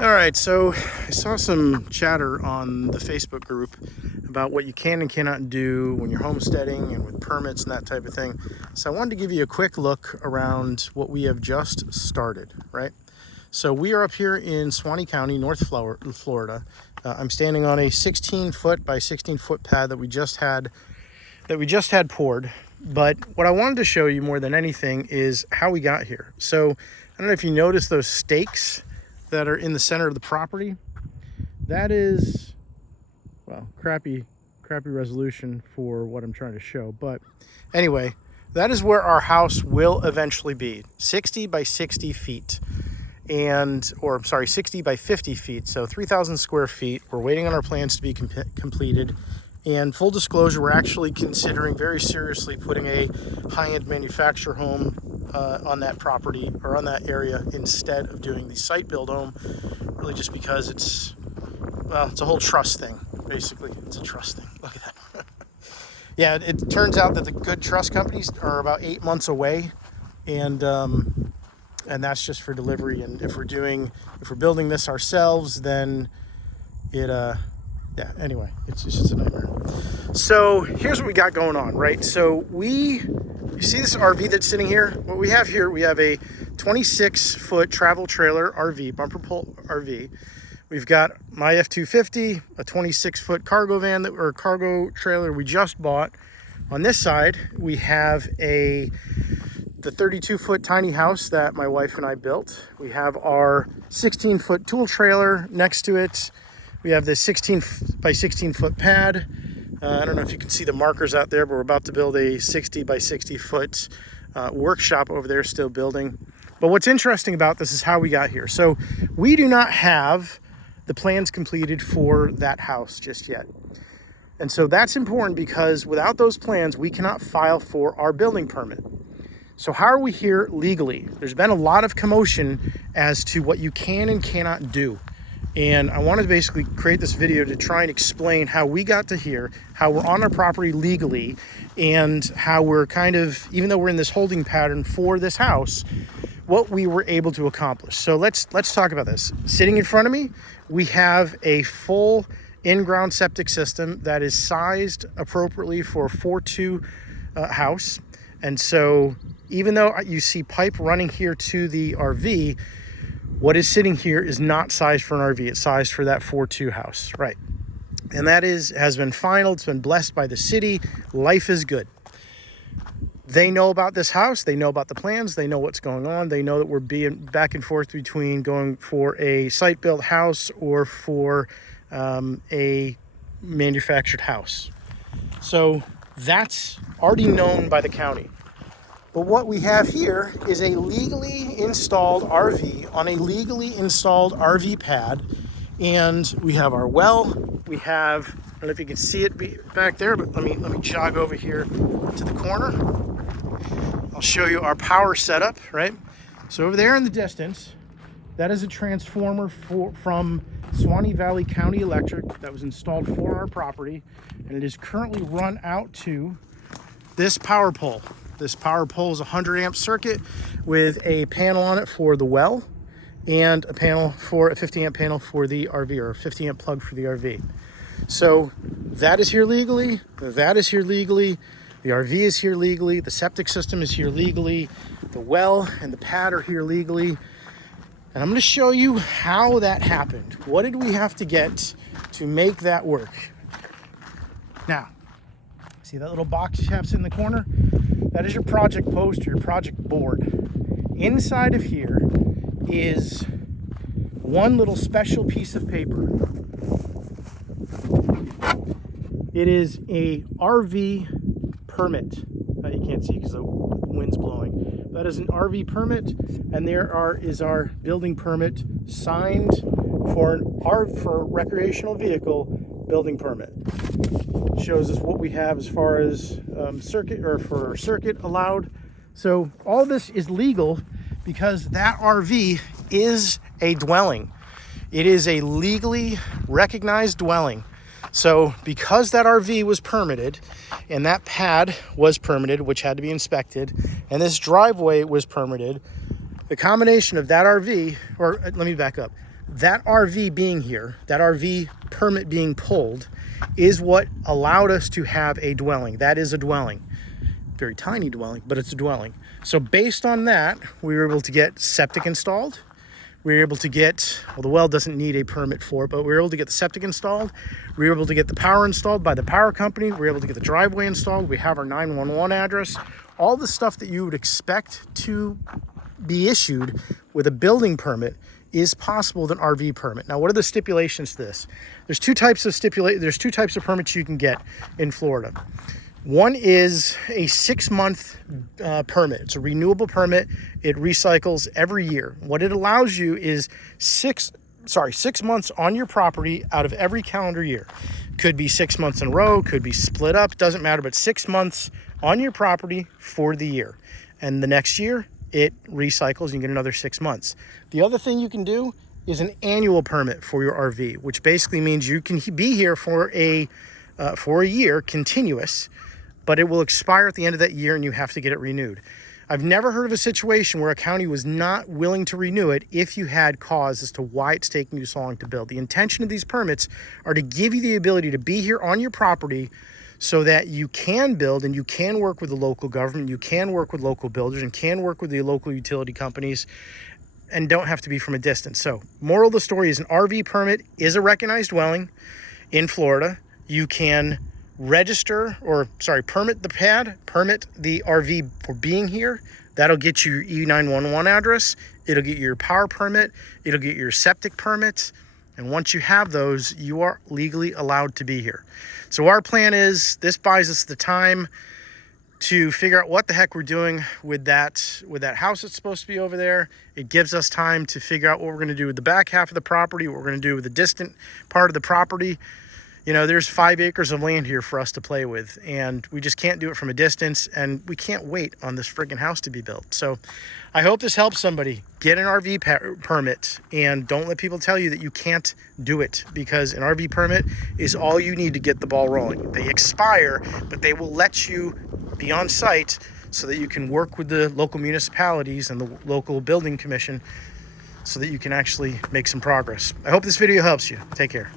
All right, so I saw some chatter on the Facebook group about what you can and cannot do when you're homesteading and with permits and that type of thing. So I wanted to give you a quick look around what we have just started, right? So we are up here in Suwannee County, North Florida. I'm standing on a 16-foot by 16-foot pad that we just had poured. But what I wanted to show you more than anything is how we got here. So I don't know if you noticed those stakes that are in the center of the property. That is, well, crappy resolution for what I'm trying to show. But anyway, that is where our house will eventually be, 60 by 60 feet. Or 60 by 50 feet, so 3,000 square feet. We're waiting on our plans to be completed. And full disclosure, we're actually considering very seriously putting a high-end manufacturer home on that property or on that area instead of doing the site build home, really just because it's a whole trust thing, basically. It's a trust thing. Look at that. Yeah, it turns out that the good trust companies are about 8 months away, and that's just for delivery. And if we're building this ourselves, then anyway, it's just a nightmare. So here's what we got going on, right? So you see this RV that's sitting here? What we have here, we have a 26-foot travel trailer RV, bumper pull RV. We've got my F-250, a 26-foot cargo van cargo trailer we just bought. On this side, we have the 32-foot tiny house that my wife and I built. We have our 16-foot tool trailer next to it. We have this 16 by 16-foot pad. I don't know if you can see the markers out there, but we're about to build a 60 by 60-foot workshop over there, still building. But what's interesting about this is how we got here. So we do not have the plans completed for that house just yet. And so that's important because without those plans, we cannot file for our building permit. So how are we here legally? There's been a lot of commotion as to what you can and cannot do. And I wanted to basically create this video to try and explain how we got to here, how we're on our property legally, and how we're even though we're in this holding pattern for this house, what we were able to accomplish. So let's talk about this. Sitting in front of me, we have a full in-ground septic system that is sized appropriately for a 4.2 house. And so even though you see pipe running here to the RV, what is sitting here is not sized for an RV. It's sized for that 4.2 house, right? And that has been final. It's been blessed by the city. Life is good. They know about this house. They know about the plans. They know what's going on. They know that we're being back and forth between going for a site-built house or for a manufactured house. So that's already known by the county. But what we have here is a legally installed RV on a legally installed RV pad. And we have our well. We have, I don't know if you can see it back there, but let me jog over here to the corner. I'll show you our power setup, right? So over there in the distance, that is a transformer from Suwannee Valley County Electric that was installed for our property. And it is currently run out to this power pole. This power pole is a 100 amp circuit with a panel on it for the well and a 50 amp panel for the RV, or a 50 amp plug for the RV. So that is here legally, that is here legally, the RV is here legally, the septic system is here legally, the well and the pad are here legally. And I'm going to show you how that happened. What did we have to get to make that work? Now, see that little box caps in the corner? That is your project post or your project board. Inside of here is one little special piece of paper. It is a RV permit. You can't see because the wind's blowing. That is an RV permit, and is our building permit signed for a recreational vehicle building permit. Shows us what we have as far as circuit allowed. So all this is legal because that RV is a dwelling. It is a legally recognized dwelling. So because that RV was permitted and that pad was permitted, which had to be inspected, and this driveway was permitted, the combination of that RV, or let me back up, that RV being here, that RV permit being pulled, is what allowed us to have a dwelling. That is a dwelling. Very tiny dwelling, but it's a dwelling. So based on that, we were able to get septic installed. We were able to get, well, the well doesn't need a permit for it, but we were able to get the septic installed. We were able to get the power installed by the power company. We were able to get the driveway installed. We have our 911 address. All the stuff that you would expect to be issued with a building permit is possible with an RV permit. Now, what are the stipulations to this? There's two types of permits you can get in Florida. One is a 6-month permit. It's a renewable permit. It recycles every year. What it allows you is 6 months on your property out of every calendar year. Could be 6 months in a row, could be split up, doesn't matter, but 6 months on your property for the year. And the next year, it recycles and you get another 6 months. The other thing you can do is an annual permit for your RV, which basically means you can be here for a year continuous, but it will expire at the end of that year and you have to get it renewed. I've never heard of a situation where a county was not willing to renew it if you had cause as to why it's taking you so long to build. The intention of these permits are to give you the ability to be here on your property so that you can build and you can work with the local government, you can work with local builders and can work with the local utility companies and don't have to be from a distance. So, moral of the story is an RV permit is a recognized dwelling in Florida. You can permit the RV for being here. That'll get you your E911 address. It'll get you your power permit. It'll get your septic permits. And once you have those, you are legally allowed to be here. So our plan is, this buys us the time to figure out what the heck we're doing with that house that's supposed to be over there. It gives us time to figure out what we're going to do with the back half of the property, what we're going to do with the distant part of the property. You know, there's 5 acres of land here for us to play with, and we just can't do it from a distance, and we can't wait on this friggin' house to be built. So I hope this helps somebody. Get an RV permit, and don't let people tell you that you can't do it, because an RV permit is all you need to get the ball rolling. They expire, but they will let you be on site so that you can work with the local municipalities and the local building commission so that you can actually make some progress. I hope this video helps you. Take care.